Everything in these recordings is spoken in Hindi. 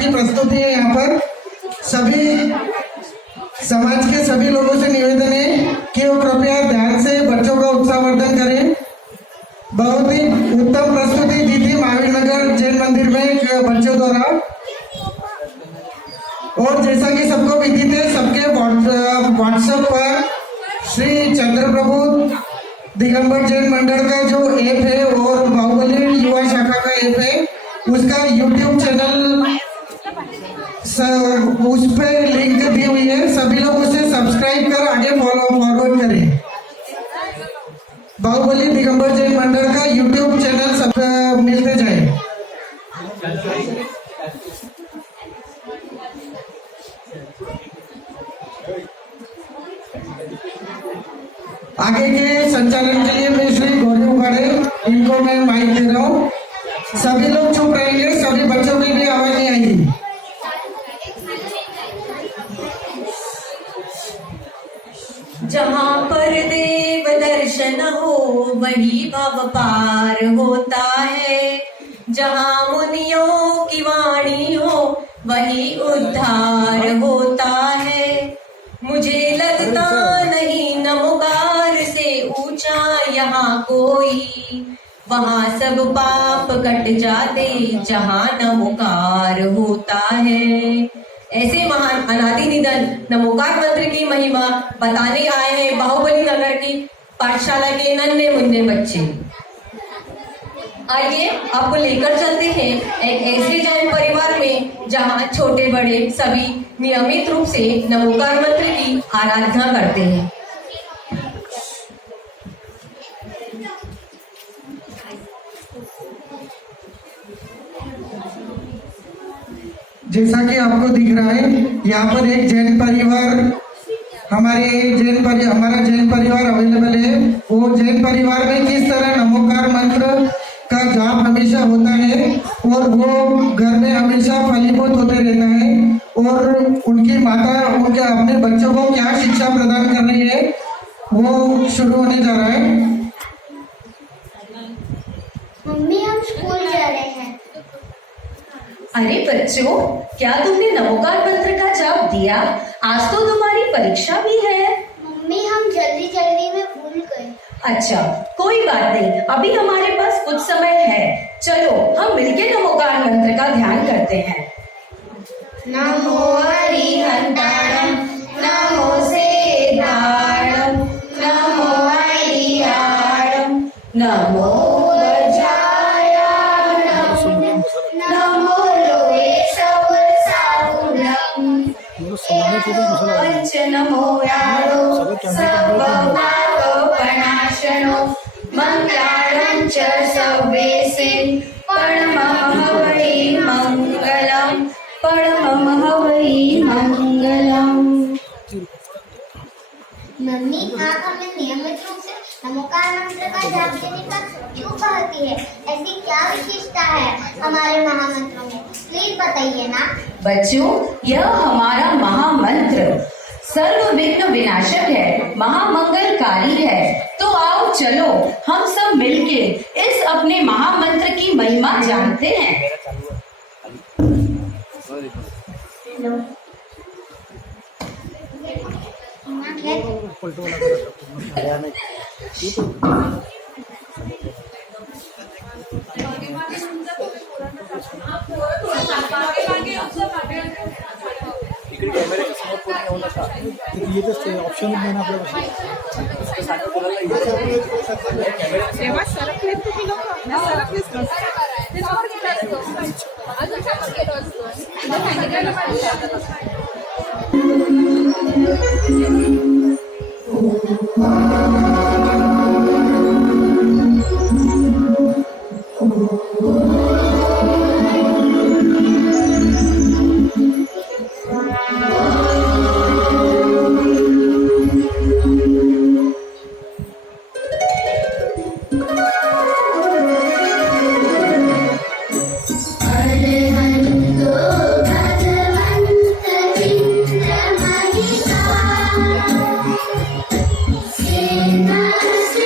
की प्रस्तुति है। यहाँ पर सभी समाज के सभी लोगों से निवेदन है कि वो कृपया ध्यान से बच्चों का उत्साहवर्धन करें। बहुत ही उत्तम प्रस्तुति दी थी महावीर नगर जैन मंदिर में बच्चों द्वारा। और जैसा कि सबको विदित है, सबके व्हाट्सएप पर श्री चंद्र प्रभु दिगंबर जैन मंडल का जो ऐप है और बाहुबली युवा शाखा का ऐप है, उसका यूट्यूब चैनल उस पर लिंक दी हुई है। सभी लोग उसे सब्सक्राइब कर आगे फॉरवर्ड करें। बाहुबली दिगंबर जैन मंडल का यूट्यूब चैनल सब मिलते जाए। आगे के संचालन के लिए मैं श्री गौरी उगाड़े इनको मैं माइक दे रहा हूँ। सभी लोग चुप रहेंगे, सभी बच्चों की भी आवाज नहीं आएगी। जहाँ पर देव दर्शन हो वही भव पार होता है, जहाँ मुनियों की वाणी हो वही उद्धार होता है। मुझे लगता नहीं नमोकार से ऊंचा यहाँ कोई, वहाँ सब पाप कट जाते जहाँ नमोकार होता है। ऐसे महान अनादि निधन नमोकार मंत्र की महिमा बताने आए हैं बाहुबली नगर की पाठशाला के नन्हे मुन्ने बच्चे। आइए आपको लेकर चलते हैं एक ऐसे जैन परिवार में जहाँ छोटे बड़े सभी नियमित रूप से नमोकार मंत्र की आराधना करते हैं। जैसा कि आपको दिख रहा है, यहाँ पर एक जैन परिवार हमारा जैन परिवार अवेलेबल है। वो जैन परिवार में किस तरह नमोकार मंत्र का जाप हमेशा होता है और वो घर में हमेशा फलीभूत होते रहता है। और उनकी माता उनके अपने बच्चों को क्या शिक्षा प्रदान कर रही है वो शुरू होने जा रहा है। मम्मी हम स्कूल जा रहे हैं। अरे बच्चों, क्या तुमने नमोकार मंत्र का जाप दिया? आज तो तुम्हारी परीक्षा भी है। मम्मी हम जल्दी जल्दी में भूल गए। अच्छा, कोई बात नहीं, अभी हमारे पास कुछ समय है। चलो हम मिलकर नमोकार मंत्र का ध्यान करते हैं। नमो हरिहंताणं, नमो सेताणं, नमो हरियाणं, नमो नमो यारो सर्वपापनाशनो मंगलां च सर्वेसे परमं हवै मंगलम्, परमं हवै मंगलम्। मम्मी आप हमें नियमित रूप से नमोकार मंत्र का जाप देने का क्यों कहती है? ऐसी क्या विशेषता है हमारे महामंत्रों में? प्लीज बताइए ना। बच्चों, यह हमारा महामंत्र सर्व विघ्न विनाशक है, महामंगलकारी है। तो आओ चलो हम सब मिलके इस अपने महामंत्र की महिमा जानते हैं। ये तो ऑप्शन देना पड़ेगा। तेव्हा सरकलेत तुम्ही लोक सरकलेच अजून काय केलं असतं सांगितलं पाहिजे। Yes.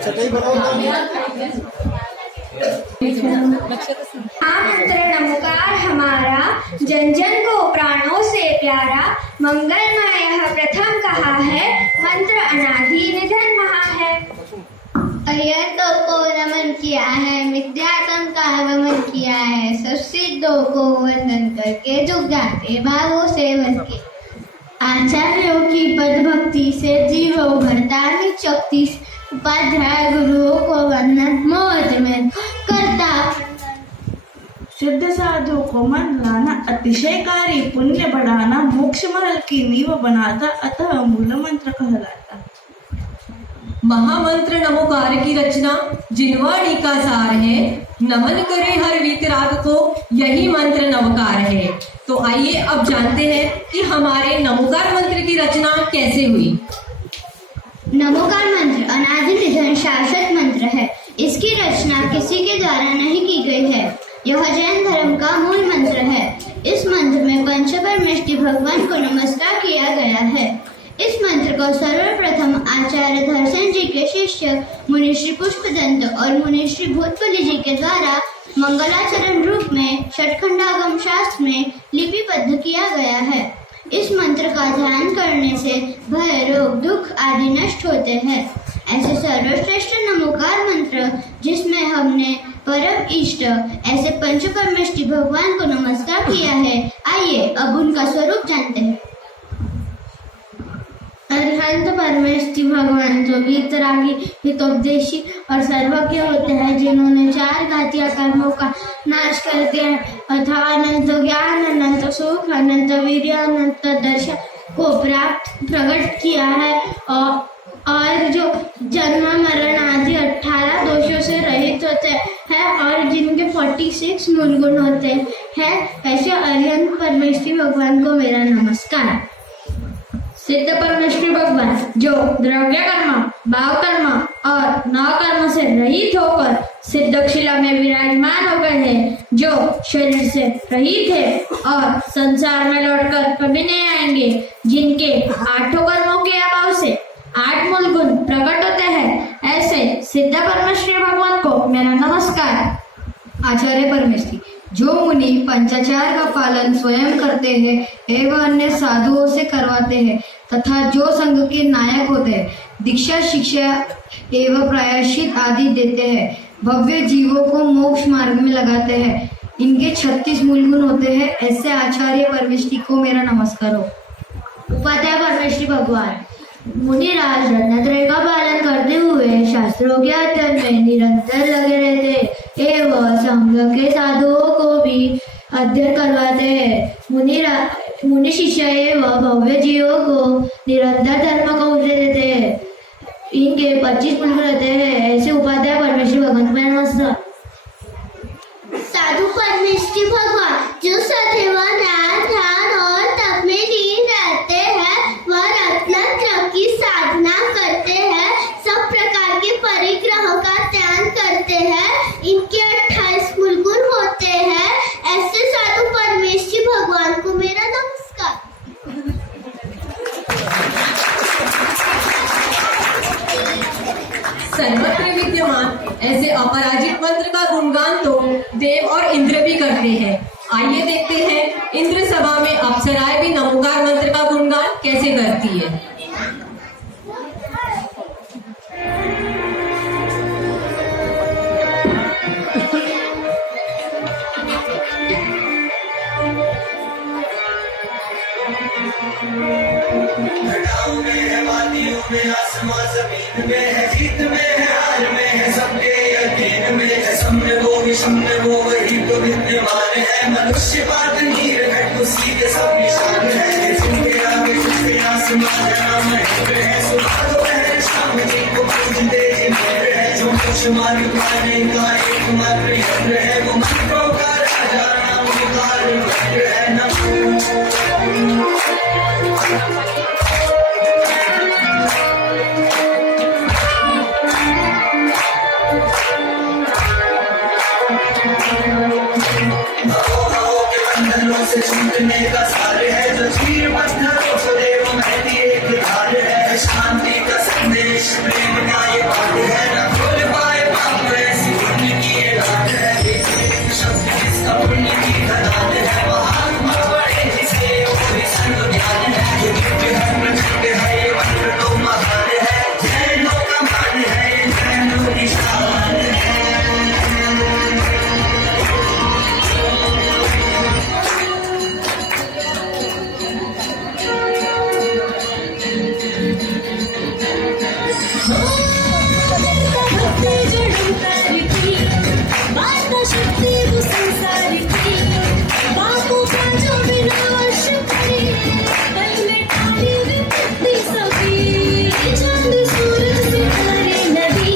चटई बनाओ मंत्र नमोकार हमारा जन जन को प्राणों से प्यारा मंगलमय यह प्रथम कहा है मंत्र अनादि निधन महा है। अय्यतों को नमन किया है विद्यातम का वमन किया है सुसिद्धों को वंदन करके झुक जाते भावों से बन के आचार्यों की पद भक्ति से जीवो धार्मिक शक्ति उपाध्याय गुरुओं को वंदन मोज में करता सिद्ध साधु को मन लाना अतिशयकारी पुण्य बढ़ाना मोक्ष महल की नींव बनाता अतः मूल मंत्र कहलाता। महामंत्र नमोकार की रचना जिनवाणी का सार है। नमन करे हर वीतराग को यही मंत्र नवकार है। तो आइए अब जानते हैं कि हमारे नमोकार मंत्र की रचना कैसे हुई। नमोकार मंत्र अनादि निधन शाश्वत मंत्र है। इसकी रचना किसी के द्वारा नहीं की गई है। यह जैन धर्म का मूल मंत्र है। इस मंत्र में पंचपरमेष्टि भगवान को नमस्कार किया गया है। इस मंत्र को सर्वप्रथम आचार्य धरसेन जी के शिष्य मुनिश्री पुष्पदंत और मुनिश्री भूतबली जी के द्वारा मंगलाचरण रूप में षटखंडागम शास्त्र में लिपिबद्ध किया गया है। इस मंत्र का ध्यान करने से भय रोग दुख आदि नष्ट होते हैं। ऐसे सर्वश्रेष्ठ नमोकार मंत्र जिसमें हमने परम इष्ट ऐसे पंचपरमेष्टि भगवान को नमस्कार किया है। आइए अब उनका स्वरूप जानते हैं। अरिहंत परमेष्टि भगवान जो वीतरागी हितोपदेशी और सर्वज्ञ होते हैं जिन्होंने चार घातिया कर्मों का नाश कर दिया है अथवा अनंत ज्ञान अनंत सुख अनंत वीर्य अनंत दर्शन को प्रकट किया है और जो जन्म मरण आदि 18 दोषों से रहित होते हैं और जिनके 46 मूल गुण होते हैं ऐसे अरिहंत परमेष्टि भगवान को मेरा नमस्कार। सिद्ध परमेष्टि भगवान जो द्रव्य कर्म भाव कर्म और नव कर्म से रहित होकर सिद्ध शिला में विराजमान हो गए हैं, जो शरीर से रहित है और संसार में लौटकर कभी नहीं आएंगे, जिनके 8 कर्मों के अभाव से 8 मूल गुण प्रकट होते हैं, ऐसे सिद्ध परमेष्टि भगवान को मेरा नमस्कार। आचार्य परमेष्टि जो मुनि पंचाचार का पालन स्वयं करते हैं एवं अन्य साधुओं से करवाते हैं तथा जो संघ के नायक होते हैं, दीक्षा शिक्षा एवं प्रायश्चित आदि देते हैं, भव्य जीवों को मोक्ष मार्ग में लगाते हैं, इनके 36 मूल गुण होते हैं, ऐसे आचार्य परमेष्टि को मेरा नमस्कार हो। उपाध्याय परमेष्टि भगवान मुनिराज रत्नत्रय का पालन करते हुए शास्त्रों के अध्ययन में निरंतर लगे रहते एवं संघ के साधुओं को भी अध्ययन करवाते हैं। मुनि शिष्य एवं भव्य जीवों को निरंतर धर्म का उपदेश देते हैं, इनके 25 मूल रहते हैं, ऐसे उपाध्याय परमेष्टि भगवान में नमस्कार। साधु परमेष्टि भगवान जो सदैव ध्यान ध्यान और तप में लीन रहते हैं, वह रत्नत्रय की साधना करते हैं, सब प्रकार के परिग्रह का त्याग करते हैं, इनके 28 मूल गुण होते हैं, ऐसे साधु परमेष्टि भगवान को मेरा नमस्कार। सर्वत्र विद्यमान ऐसे अपराजित मंत्र का गुणगान तो देव और इंद्र भी करते हैं। आइए देखते हैं इंद्र सभा में अप्सराएं भी नमोकार मंत्र का गुणगान कैसे करती है। घटाओं में है, वादियों में, आसमां जमीन में है, जीत में है, हार में है, सबके यकीन में है, सामने वो विषम में वो वही तो विद्यमान है। मनुष्य बात नीर घट उसी के सब निशान है। जिनके आगे जिसके आसमान नाम है, सुबह दोपहर शाम जिनको पूजते जिन्हें है, जो कुछ मान पाने का एकमात्र यंत्र है, वो मंत्रों का राजा नमोकार मंत्र है। नमो से छूटने का सार है, जो चीर पत्थरों को देव महती एक धार है। शांति का संदेश प्रेम का ये बात है, न खोल पाए पाप ऐसी पुण्य की ये घाट है। एक शब्द जिसका पुण्य की खदान है, महात्मा बड़े जिसे पूरी सर्व ज्ञान है। ये दिव्य है, प्रचंड है, ये मंत्र तो महान है। जैनों का मान है, ये जैनों की शान है। शक्ति वो संसार की, बापों का जो विनाश करे, पल में टाले विपत्ति सभी। चांद सूरज सितारे नदी,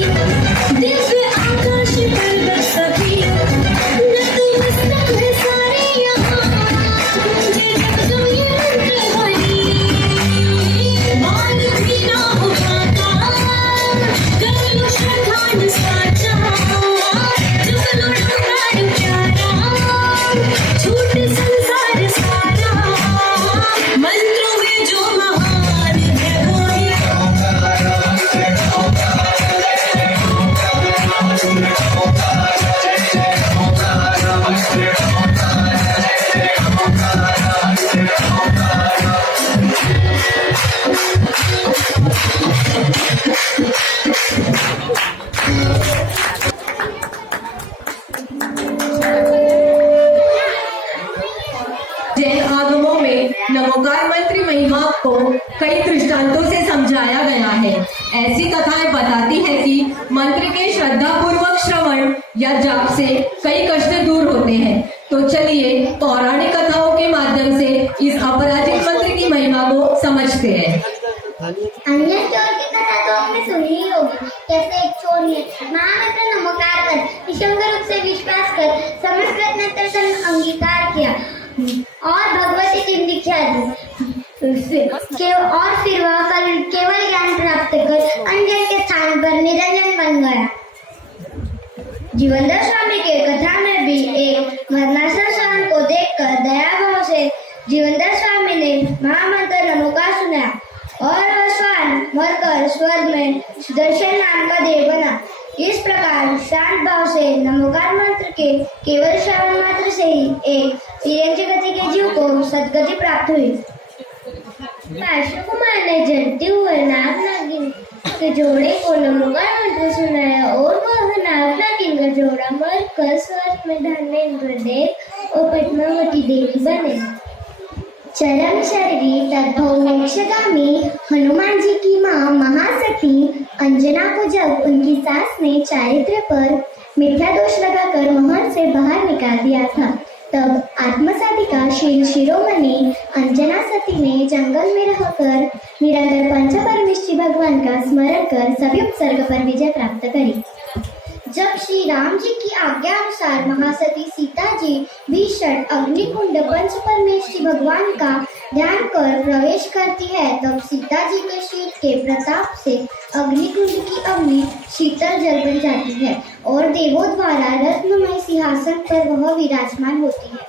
दिव्य आकाश पर्वत सभी, नतमस्तक है सारे यहाँ, गूंजे जगदों ये मंत्र ध्वनि। मान भी ना हो पाता, कर लो श्रद्धान साचा, छूट संसार सारा, मंत्रों में जो महान है वो ही। जैन आगमों में नमोकार मंत्र महिमा को कई दृष्टांतों से समझाया गया है। ऐसी कथाएं बताती है कि मंत्र के श्रद्धा पूर्वक श्रवण या जाप से कई कष्ट दूर होते हैं। तो चलिए पौराणिक कथाओं के माध्यम से इस अपराजित मंत्र की महिमा को समझते हैं। अन्य चोर की कथा तो आपने सुनी ही होगी। कैसे एक चोर ने महामंत्र नमोकार कर निशंक रूप से विश्वास कर समस्त प्रयत्न अंगीकार किया और भगवती की दीक्षा दी, और फिर वह केवल ज्ञान प्राप्त कर अंजन के स्थान पर निरंजन बन गया। जीवनदास स्वामी के कथा में भी एक मरणासन श्वान को देखकर दया भाव से जीवनदास स्वामी ने महामंत्र नमोकार सुनाया और वह श्वान मरकर स्वर्ग में सुदर्शन नाम का देव बना। इस प्रकार शांत भाव से नमोकार मंत्र के केवल श्रवण मात्र से ही एक तिरंजी गति के जीव को सदगति प्राप्त हुई। पार्श्व कुमार ने जलते हुए नाग नागिन के जोड़े को नमोकार मंत्र सुनाया और वह नाग नागिन का जोड़ा मरकर स्वर्ग में धर्मेंद्र और पद्मावती देवी बने। चरम शरीरी तद्भव मोक्षगामी हनुमान जी की माँ महासती अंजना को जब उनकी सास ने चारित्र पर मिथ्या दोष लगाकर महल से बाहर निकाल दिया था, तब आत्मसाधिका शिरोमणि अंजना सती ने जंगल में रहकर निरंतर पंच परमेष्ठी भगवान का स्मरण कर सभी उपसर्ग पर विजय प्राप्त करी। जब श्री राम जी की आज्ञा अनुसार महासती सीता जी भीषण अग्निकुंड पंच परमेष्ठी भगवान का ध्यान कर प्रवेश करती है, तब सीता जी के शील के प्रताप से अग्निकुंड की अग्नि शीतल जल बन जाती है और देवों द्वारा रत्नमय सिंहासन पर वह विराजमान होती है।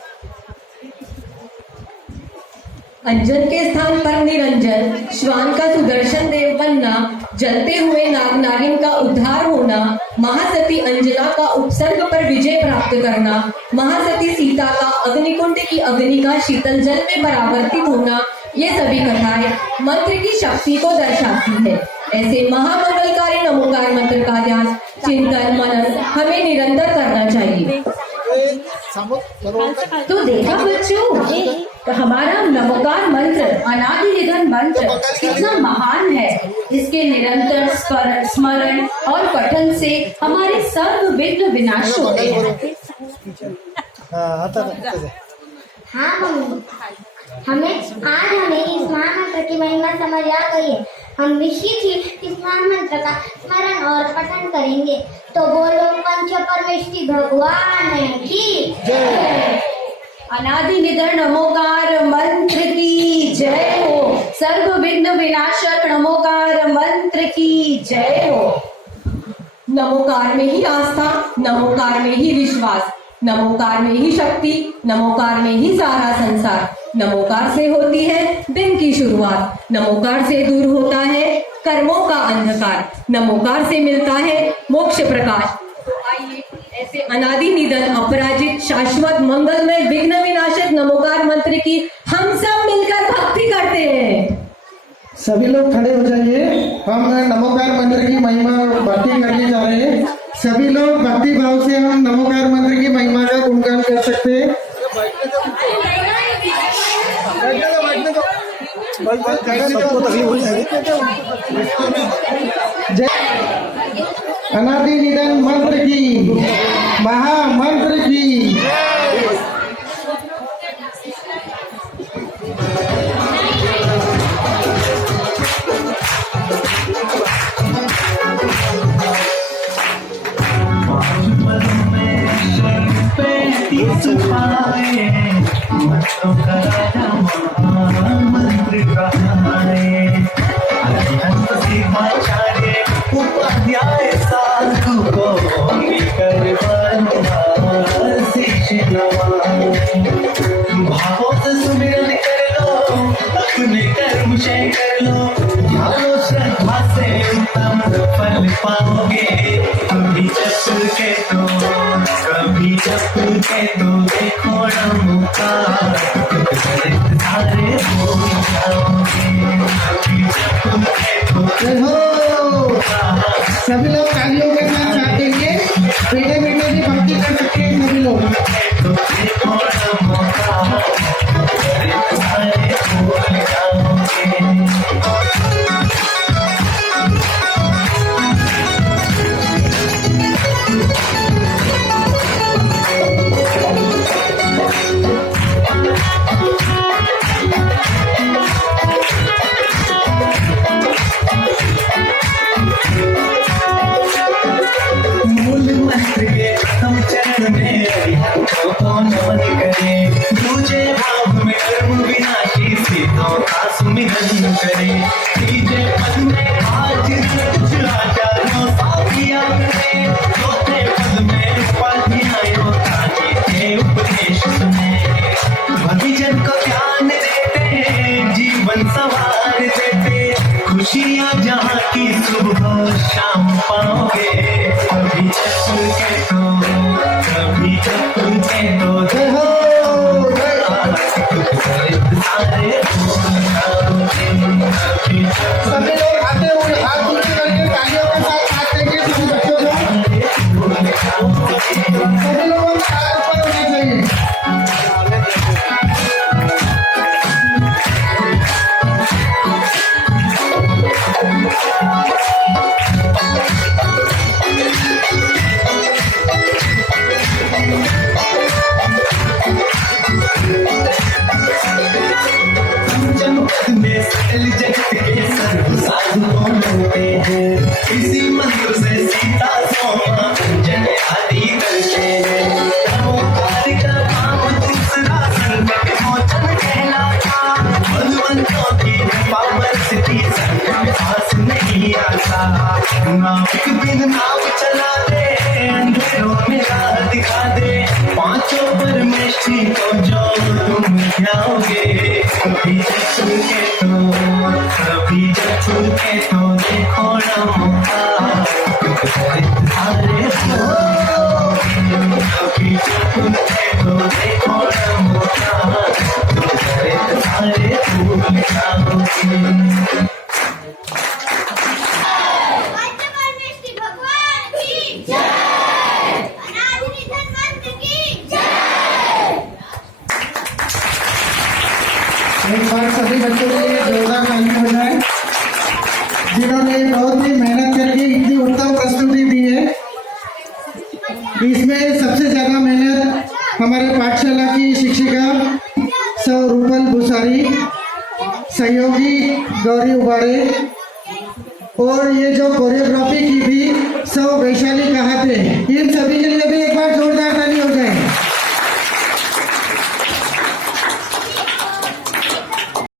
अंजन के स्थान पर निरंजन, श्वान का सुदर्शन देव बनना, जलते हुए नाग नागिन का उद्धार होना, महासती अंजना का उपसर्ग पर विजय प्राप्त करना, महासती सीता का अग्निकुंड की अग्नि का शीतल जल में परावर्तित होना, ये सभी कथाएं मंत्र की शक्ति को दर्शाती है। ऐसे महामंगलकारी नमोकार मंत्र का ध्यान, चिंतन, मनन हमें निरंतर करना चाहिए। तो देखा बच्चों, हमारा नमोकार मंत्र, अनादि निधन मंत्र कितना महान है। इसके निरंतर स्मरण और पठन से हमारे सर्व विघ्न विनाश होते हैं। हाँ मम्मी, हमें इस महामंत्र की महिमा समझ आ गई है। हम निश्चित ही इस महामंत्र का स्मरण और पठन करेंगे। तो बोलो पंच परमेष्टि भगवान की जय। अनादि निधन नमोकार मंत्र की जय हो। सर्व विघ्न विनाशक नमोकार मंत्र की जय हो। नमोकार में ही आस्था, नमोकार में ही विश्वास, नमोकार में ही शक्ति, नमोकार में ही सारा संसार। नमोकार से होती है दिन की शुरुआत, नमोकार से दूर होता है कर्मों का अंधकार, नमोकार से मिलता है मोक्ष प्रकाश। तो आइए ऐसे अनादि निधन, अपराजित, शाश्वत, मंगलमय, विघ्न विनाशक नमोकार मंत्र की हम सब मिलकर भक्ति करते हैं। सभी लोग खड़े हो जाइए। हम नमोकार मंत्र की महिमा भक्ति करने जा रहे हैं। सभी लोग भक्ति भाव से हम नमोकार मंत्र की महिमा का गुणगान कर सकते हैं। सबको तकलीफ हो जाएगी। जय अनादि निधन मंत्र की, महामंत्र की। उपाध्याय साधु को भावों से सुमिरन कर लो, अपने कर्म क्षय कर लो, ध्यानो श्रद्धा से उत्तम फल पाओगे। कभी जप के तो देखो नमोकार, सारे हो जाओगे। कभी जप के तो सभी लोग तालियों के साथ साथ देंगे। मीठे मीठे भी भक्ति कर सकते हैं सभी लोग। नमन करे, दूजे भाव में कर्म विनाशी सिद्धों का सुमिरन करे। तीजे पद में आज आचार्यों साथिया करे, चौथे पद में उपाध्यायों ताकि के उपदेश सुने। भक्तजन को ज्ञान देते, जीवन संवार देते, खुशियाँ जहाँ की सुबह शाम पाओगे। कभी जप के तो, कभी जप के तो जय हो सभी लोग आते हुए हाथ ऊंचे करके तालियों के साथ हाथ देंगे। सभी बच्चों को, सभी लोगों का हाथ ऊपर होना चाहिए। में सकल जगत के सर्व साधुओं होते हैं। इसी मंत्र से सीता सोमा अंजन आदि करते हैं। नमोकार का नाम दूसरा संकट मोचन कहलाता, भगवंतों की पावर स्थिति संकट पास नहीं आता। नाविक बिन नाव चला दे, अंधेरों में राह दिखा दे, पांचों परमेष्ठी को जो तुम ध्याओगे। कभी चुनके तो देखो ना मौका तुम्हारे कभी चुनके तो देखो ना मौका तुम्हारे भूल जाओगे एक बार सभी बच्चों के लिए जोरदार ताली हो जाए जिन्होंने बहुत ही मेहनत करके इतनी उत्तम प्रस्तुति दी है। इसमें सबसे ज्यादा मेहनत हमारे पाठशाला की शिक्षिका सौ रूपल भूसारी, सहयोगी गौरी उबाड़े और ये जो कोरियोग्राफी की भी सौ वैशाली कहाते, इन सभी के लिए भी एक बार जोरदार ताली हो